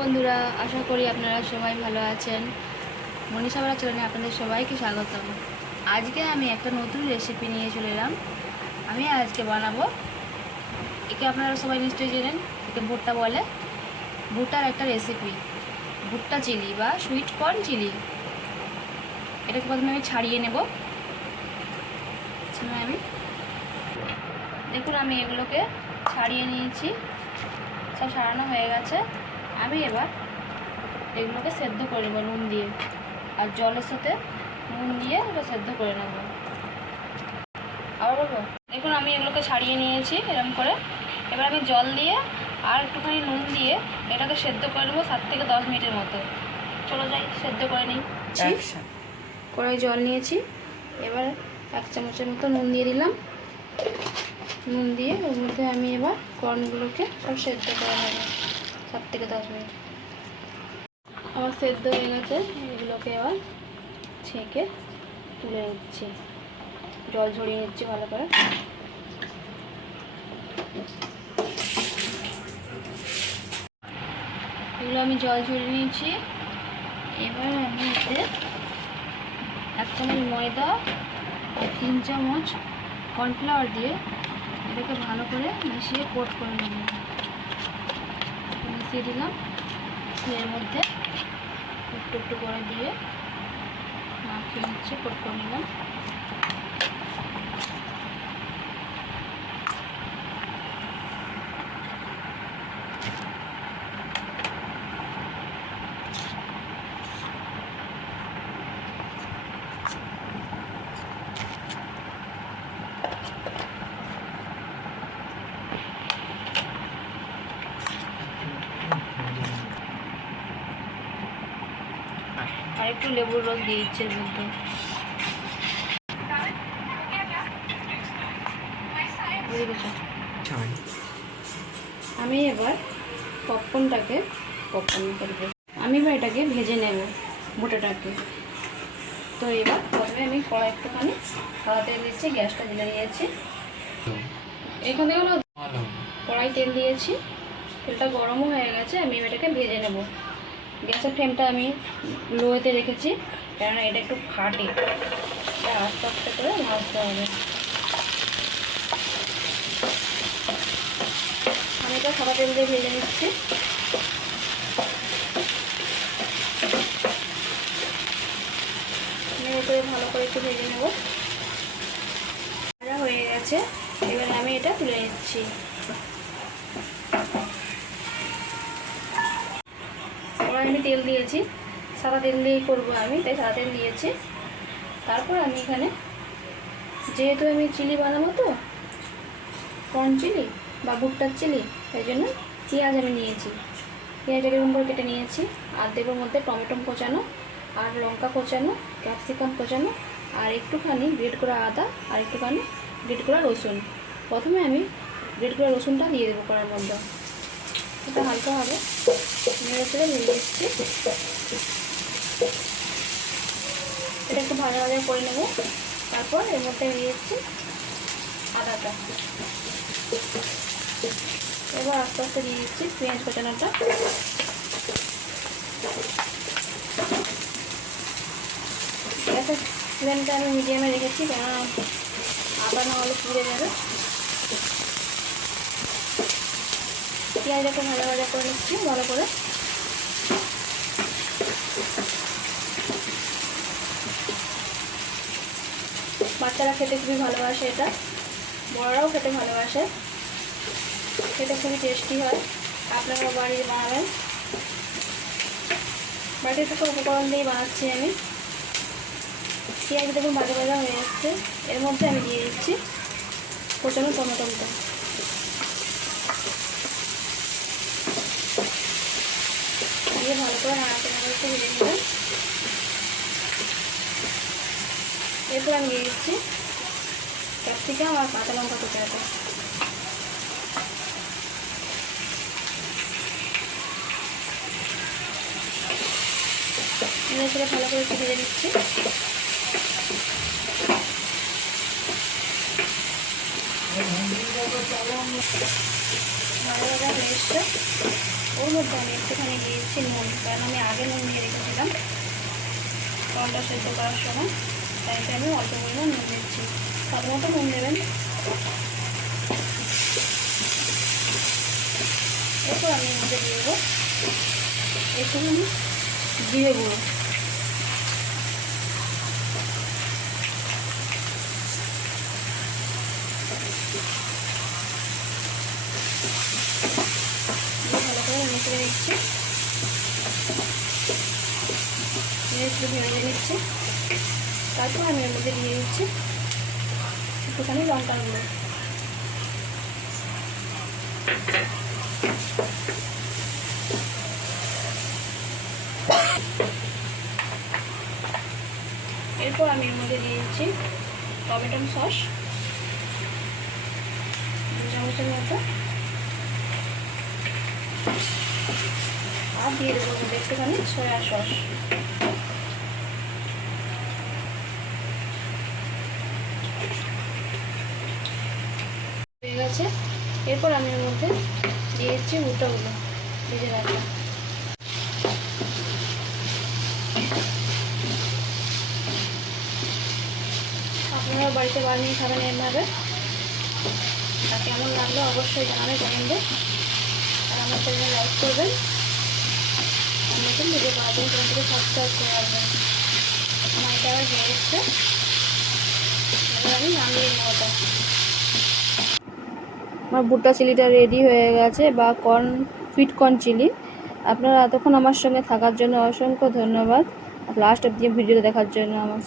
বন্ধুরা, আশা করি আপনারা সবাই ভালো আছেন। মনীষা বলা চ্যানেলে আপনাদের সবাইকে স্বাগতম। আজকে আমি একটা নতুন রেসিপি নিয়ে চলে এলাম। আমি আজকে বানাবো, একে আপনারা সবাই নিশ্চয়ই জানেন, একে ভুট্টা বলে। ভুট্টার একটা রেসিপি, ভুট্টা চিলি বা সুইট কর্ন চিলি। এটাকে প্রথমে আমি ছাড়িয়ে নেব। আমি দেখুন, আমি এগুলোকে ছাড়িয়ে নিয়েছি, সব ছাড়ানো হয়ে গেছে। আমি এবার এগুলোকে সেদ্ধ করে নেবো নুন দিয়ে, আর জলের সাথে নুন দিয়ে এটা সেদ্ধ করে নেব। আবার বলবো, দেখুন আমি এগুলোকে ছাড়িয়ে নিয়েছি এরকম করে। এবার আমি জল দিয়ে আর একটুখানি নুন দিয়ে এটাকে সেদ্ধ করে নেবো 7 থেকে 10 মিনিটের মতো। চলো যাই সেদ্ধ করে নিই। কড়াই জল নিয়েছি, এবার 1 চামচের মতো নুন দিয়ে দিলাম। নুন দিয়ে ওর মধ্যে আমি এবার কর্নগুলোকে সব সেদ্ধ করে নেব 7 থেকে 10 মিনিট। আমার সেদ্ধ হয়ে গেছে, এগুলোকে এবার ছেঁকে তুলে নিচ্ছি, জল ঝরিয়ে নিচ্ছি ভালো করে। এগুলো আমি জল ঝরিয়ে নিয়েছি। এবার আমি এতে 1 চামচ ময়দা আর 3 চামচ কর্নফ্লাওয়ার দিয়ে এটাকে ভালো করে মিশিয়ে কোট করে নেব। মিশিয়ে দিলাম, এর মধ্যে একটু একটু করে দিয়ে মাখিয়ে নিচ্ছে, কোট করে নিলাম। আর একটু লেবুর রস দিয়ে দিচ্ছে এর মধ্যে। আমি এবার পপকর্নটাকে আমি এবার এটাকে ভেজে নেব ভুট্টাটাকে। তো এবার প্রথমে আমি কড়াই একটুখানি সাদা তেল দিচ্ছি, গ্যাসটা জ্বেলে নিয়েছি। এখানে হলো কড়াই তেল দিয়েছি, তেলটা গরমও হয়ে গেছে। আমি এটাকে ভেজে নেব। গ্যাসের ফ্লেমটা আমি লোতে রেখেছি, কেননা এটা একটু ফাটে, এটা আস্তে আস্তে করে ভাজতে হবে। আমি এটা সাদা তেল দিয়ে ভেজে নিচ্ছি। করে ভালো করে একটু ভেজে নেব। ভাজা হয়ে গেছে, এবার আমি এটা তুলে নিচ্ছি। এবার আমি তেল দিয়েছি, সাদা তেল দিয়েই করবো আমি, তাই সাদা তেল দিয়েছি। তারপর আমি এখানে, যেহেতু আমি চিলি বানাবো, তো কর্ন চিলি বা ভুট্টার চিলি, তাই জন্য পেঁয়াজ আমি নিয়েছি। পেঁয়াজটাকে এরকম করে কেটে নিয়েছি, আর দেবর মধ্যে টমেটো কোচানো, আর লঙ্কা কোচানো, ক্যাপসিকাম কোচানো, আর একটুখানি গ্রেট করা আদা, আর একটুখানি গ্রেট করা রসুন। প্রথমে আমি গ্রেট করা রসুনটা দিয়ে দেবো কড়ার মধ্যে। এটা হালকাভাবে নেড়ে চেড়ে ভেজে দিচ্ছি। এটা একটু ভাজা ভাজা করে নেব। তারপর এর মধ্যে দিয়ে দিচ্ছি আদাটা। এবার আস্তে আস্তে দিয়ে দিচ্ছি পেঁয়াজ কোচানোটা। গ্যাসের ফ্লেমটা আমি মিডিয়ামে রেখেছি, কেননা আদা না হলে পুড়ে যাবে। পেঁয়াজটাকে ভাজা ভাজা করে নিচ্ছি ভালো করে। বাচ্চারা খেতে খুবই ভালোবাসে, এটা বড়রাও খেতে ভালোবাসে, খেতে খুবই টেস্টি হয়। আপনারাও বাড়িতে বানাবেন। বাড়িতে সব উপকরণ দিয়েই বানাচ্ছি আমি। পেঁয়াজ দেখুন ভাজা ভাজা হয়ে যাচ্ছে, এর মধ্যে আমি দিয়ে দিচ্ছি কোচানো টমেটোটা। দিয়ে ভালো করে নাড়াতে নাড়াতে ভেজে নেবেন। এরপর আমি দিয়ে দিচ্ছি ক্যাপসিকাম আর কাঁচা লঙ্কা কোচাটা। সেটা ভালো করে একটু ভেজে দিচ্ছি। ভালো ভাজা হয়ে এসছে, ওর মধ্যে আমি একটুখানি দিয়েছি নুন, কারণ আমি আগে নুন দিয়ে রেখেছিলাম কলটা সেদ্ধ করার সময়, তাই আমি অল্প পরিমাণ নুন দিচ্ছি। স্বাদ মতো নুন দেবেন। এরপর আমি মধ্যে দিয়ে দেবো একটুখানি জিরে গুঁড়ো। ভালো করে মিশিয়ে দিচ্ছি, একটু ভেজে নিচ্ছি। তারপর আমি এর মধ্যে দিয়ে দিচ্ছি একটুখানি লঙ্কার গুঁড়ো। এরপর আমি এর মধ্যে দিয়ে দিচ্ছি টমেটো সস 2 চামচের মতো, আর দিয়ে দেবো একটুখানি সয়া সস। হয়ে গেছে। এরপর আমি এর মধ্যে দিয়ে দিচ্ছি ভুট্টাগুলো ভেজে রাখা। আপনারা বাড়িতে বানিয়ে খাবেন এভাবে। আর কেমন লাগলো অবশ্যই জানাবেন কমেন্টে, আর আমার চ্যানেলে লাইক করবেন, নতুন ভিডিও পাওয়ার জন্য চ্যানেলটিকে সাবস্ক্রাইব করে রাখবেন। আমার এটা আবার হয়ে এসছে, এবার আমি নামিয়ে নেব। আমার ভুট্টা চিলিটা রেডি হয়ে গেছে, বা সুইট কর্ন চিলি। আপনারা এতক্ষণ আমার সঙ্গে থাকার জন্য অসংখ্য ধন্যবাদ। লাস্ট অব্দি ভিডিওটা দেখার জন্য আমার